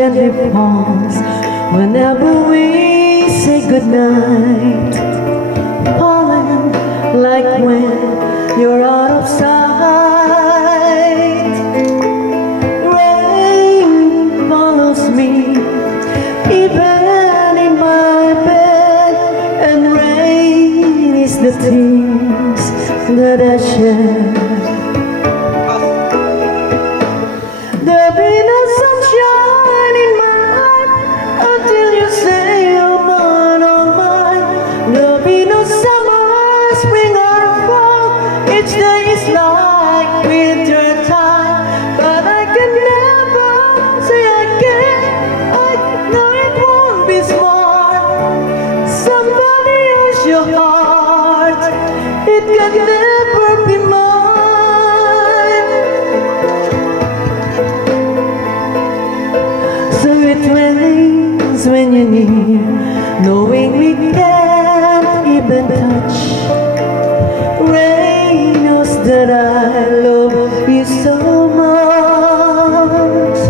gently falls whenever we say goodnight. Falling like when you're out of sight. Rain follows me even in my bed, and rain is the tears that I shed. There'll be no Each day is like winter time, but I can never say can. I know it won't be smart. Somebody else your heart. It can never be mine. So it rains when you're near, knowing we can't even touch. That I love you so much,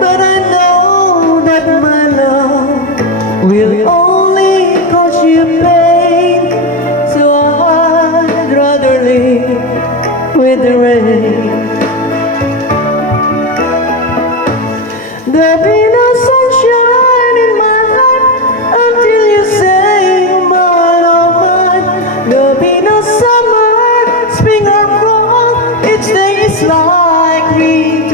but I know that my love will only cause you pain. So I'd rather live with the rain. There'll like we